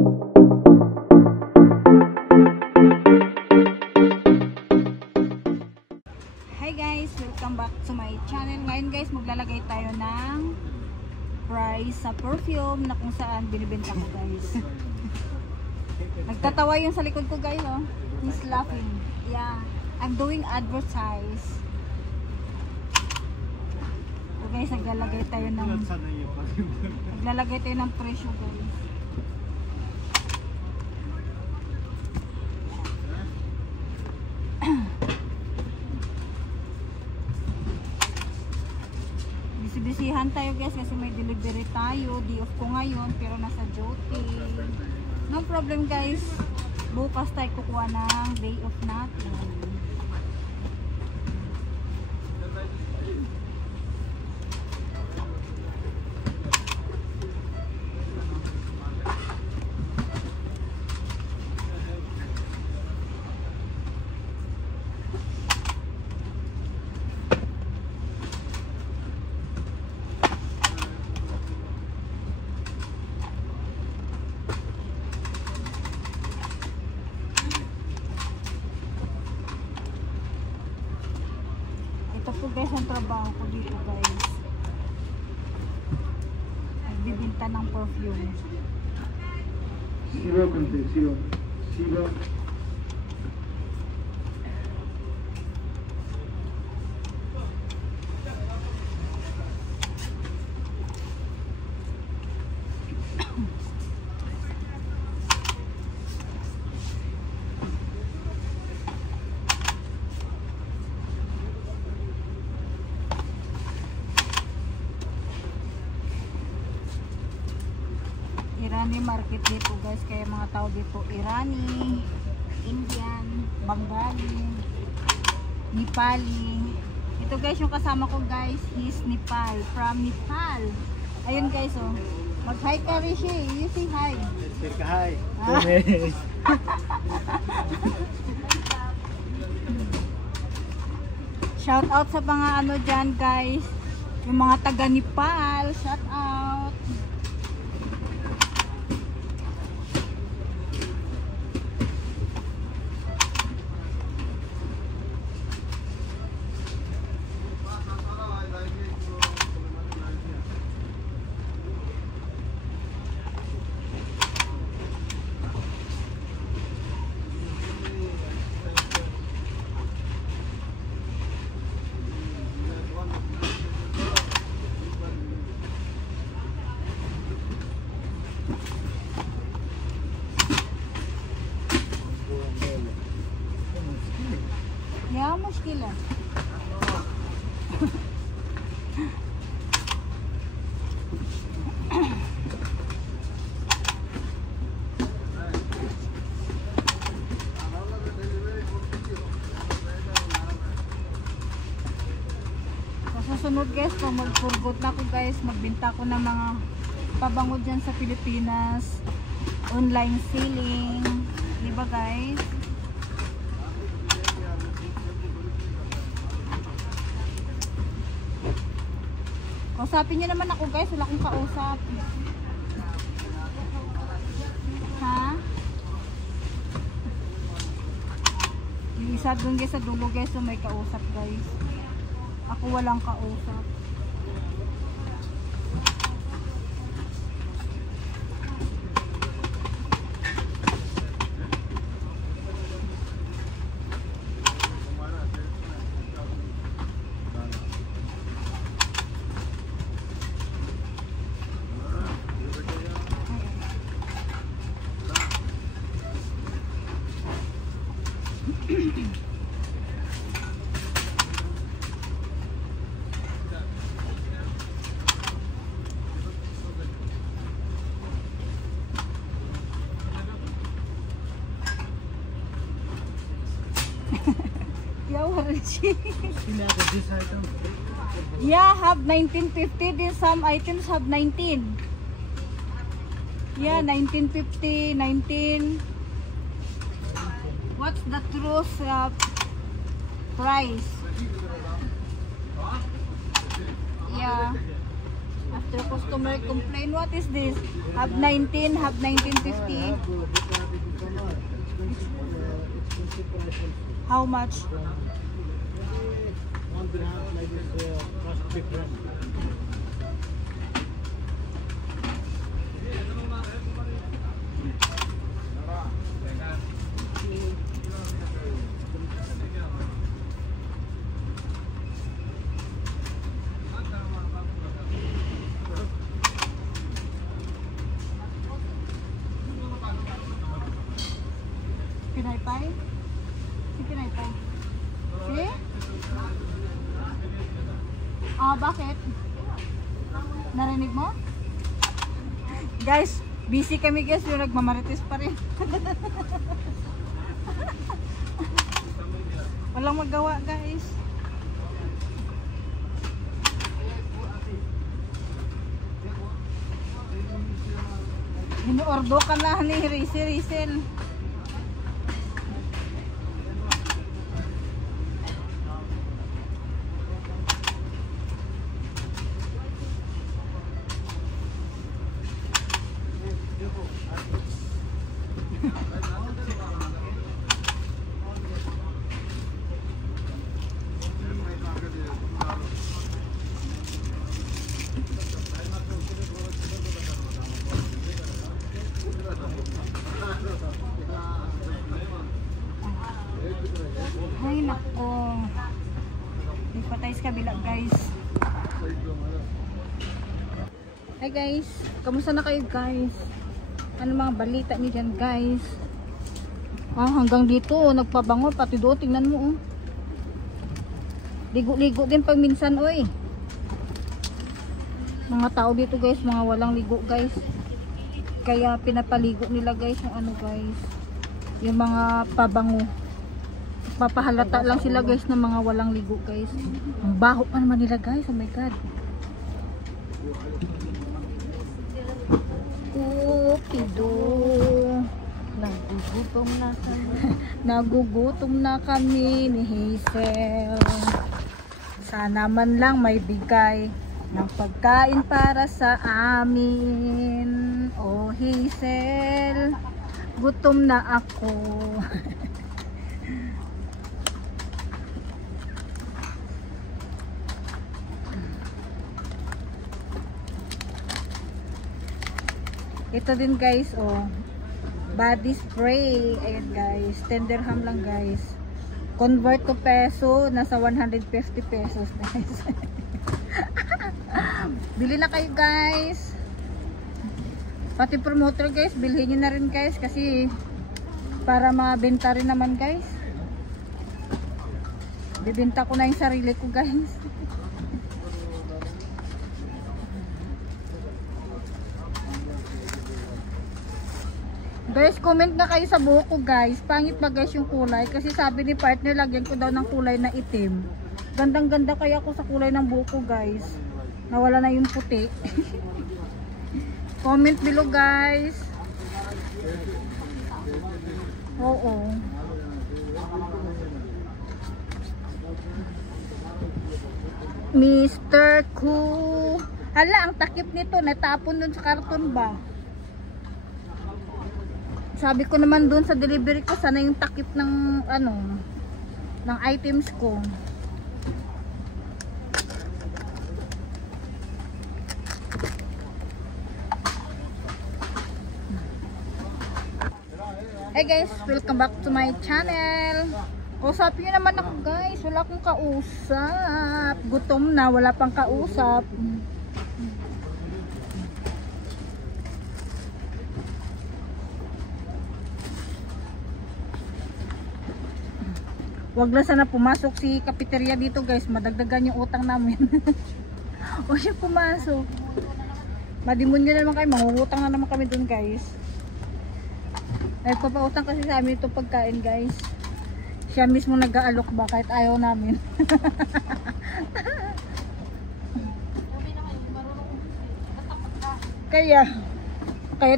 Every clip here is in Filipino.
Hi guys, welcome back to my channel. Ngayon guys, maglalagay tayo ng price sa perfume na kung saan binibenta ko guys. Nagtatawa yung sa likod ko guys, oh. He's laughing. Yeah, I'm doing advertise. So guys, naglalagay tayo ng presyo guys. Bisihan tayo guys kasi may delivery tayo. Day off ko ngayon pero nasa duty. No problem guys. Bukas tayo kukuha ng day off natin. Ito po guys ang trabaho ko dito guys. Nagbibinta ng perfume. Siba konti, siba. Irani market dito guys, kaya mga tao dito Irani, Indian, Bengali, Nepali. Ito guys yung kasama ko guys, he's Nepal, from Nepal. Ayun guys oh, mag-hi ka Rishi, you say hi. Hi. Shout out sa mga ano dyan guys, yung mga taga Nepal, shout out. Ya mushkila. Susunod guys, kung mag-forgot na ako guys, magbenta ko ng mga pabango dyan sa Pilipinas, online selling, diba guys? Kausapin niyo naman ako guys, wala akong kausap. Ha? Yung isa doon guys sa dulo guys, so may kausap guys. Ako walang kausap. This item. Yeah, have 1950. Then some items have 19. Yeah, 1950, 19. What's the truth price? Yeah. After customer complain, what is this? Have 19, have 1950. How much? One dirham like this cost different. Pinaypay? Si Pinaypay. Si? Bakit? Narinig mo? Guys, busy kami guys, yung nagmamarites pa rin. Walang magawa guys. Inuordo ka na ni Rizel. Ay nako. May patay sa kabila guys. Hi guys, kamusta na kayo guys? Ano mga balita niyo dyan guys? Hanggang dito nagpabango pati doon, tingnan mo oh. Ligo-ligo din pag minsan oy. Mga tao dito guys, mga walang ligo guys. Kaya pinapaligo nila guys yung ano guys, yung mga pabango. Papahalata lang sila guys ng mga walang ligo guys. Ang baho pa naman nila guys, oh my god. Pido. Nagugutom na kami. Nagugutom na kami ni Hazel. Sana man lang may bigay ng pagkain para sa amin. Oh Hazel, gutom na ako. Ito din guys, oh. Body spray. Ayan guys, 10 dirham lang guys. Convert to peso, nasa 150 pesos guys. Bili na kayo guys. Pati promoter guys, bilhin nyo na rin guys kasi para mabenta rin naman guys. Bibenta ko na yung sarili ko guys. Guys, comment nga kayo sa buhok ko guys. Pangit ba guys yung kulay? Kasi sabi ni partner, lagyan ko daw ng kulay na itim. Gandang ganda kaya ako sa kulay ng buhok ko guys. Nawala na yung puti. Comment below guys. Oo. Mr. Cool. Hala, ang takip nito. Natapon dun sa karton ba? Sabi ko naman dun sa delivery ko, sana yung takip ng ano, ng items ko. Hey guys, welcome back to my channel. Kausapin nyo naman ako guys, wala akong kausap. Gutom na, wala pang kausap. Wag na sana pumasok si cafeteria dito guys, madagdagan yung utang namin. O siya pumasok. Madimonyo na naman kayo, mangungutang na naman kami dun guys. Nagpapautang kasi sa amin itong pagkain guys. Siya mismo nag-aalok ba kahit ayaw namin. Kaya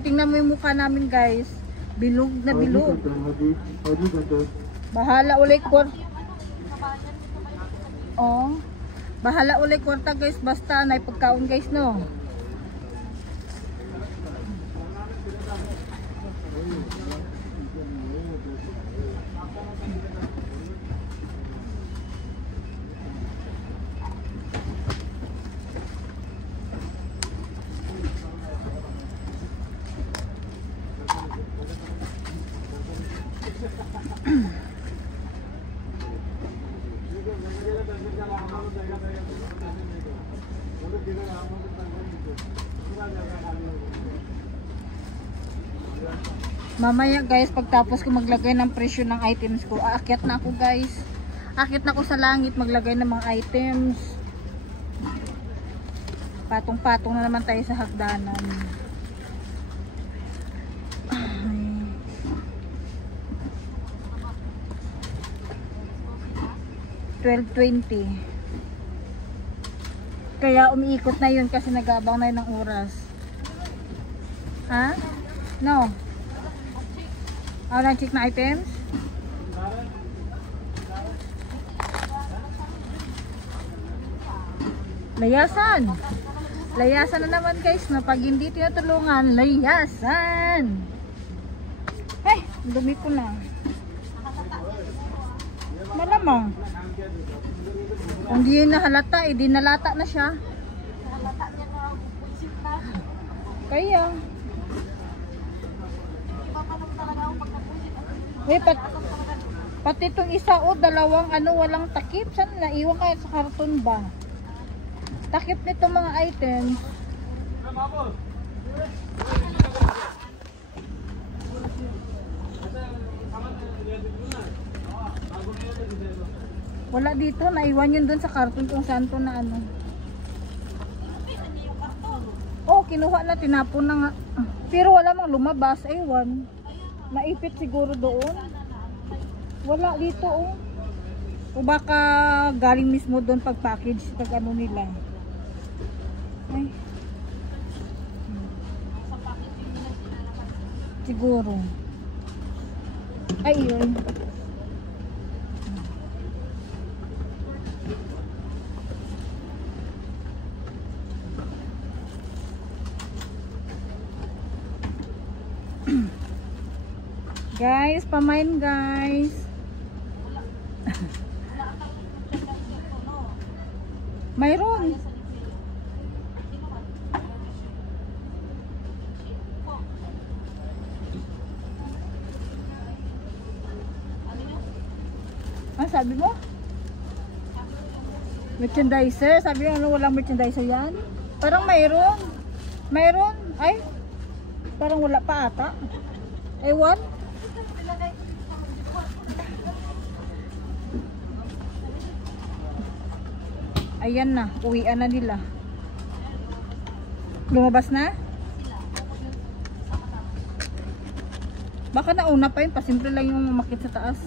tingnan mo yung mukha namin guys. Bilog na bilog. Bahala ulit kwarta guys, basta na pagkaon guys no. Mamaya guys, pagtapos ko maglagay ng presyo ng items ko, aakyat na ako guys. Aakyat na ako sa langit maglagay ng mga items. Patong-patong na naman tayo sa hagdanan. Ay. 12:20. Kaya umiikot na yun kasi nag-aabang na yun ng oras. Ha? No. Check na items? Layasan! Layasan na naman guys na pag hindi tinutulungan, layasan! Ay, dumi ko na. Malamang. Kung di yun nahalata, di nalata na siya. Kaya. Pati itong isa dalawang walang takip. Saan naiwan kaya sa karton ba? Takip nito mga items. Wala dito, naiwan yun dun sa karton kung saan to na Oh, kinuha na, tinapon na nga. Pero wala mang lumabas, ewan. Naipit siguro doon. Wala dito O baka galing mismo doon pag package, pag nila. Ay. Siguro. Ay, yun. Guys, pamain guys. Mayroon. Sabi mo? Merchandiser? Sabi mo walang merchandiser yan? Parang mayroon. Mayroon? Ay, parang wala pa ata. Ewan? Ayan na, uwian na nila. Lumabas na? Baka nauna pa yun, pasimple lang yung umakit sa taas.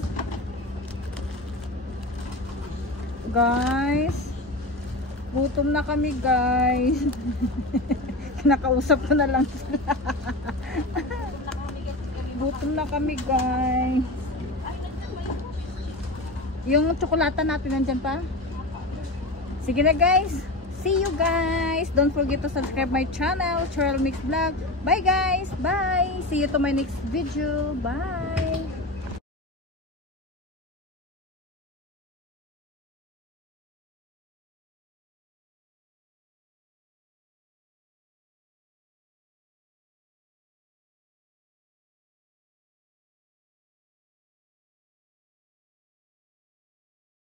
Guys, gutom na kami guys. Nakausap ko na lang sila. Gutom na kami guys. Yung tsokolata natin nandyan pa? Sige na guys. See you guys. Don't forget to subscribe my channel, Cheryl Mix Vlog. Bye guys. Bye. See you to my next video. Bye.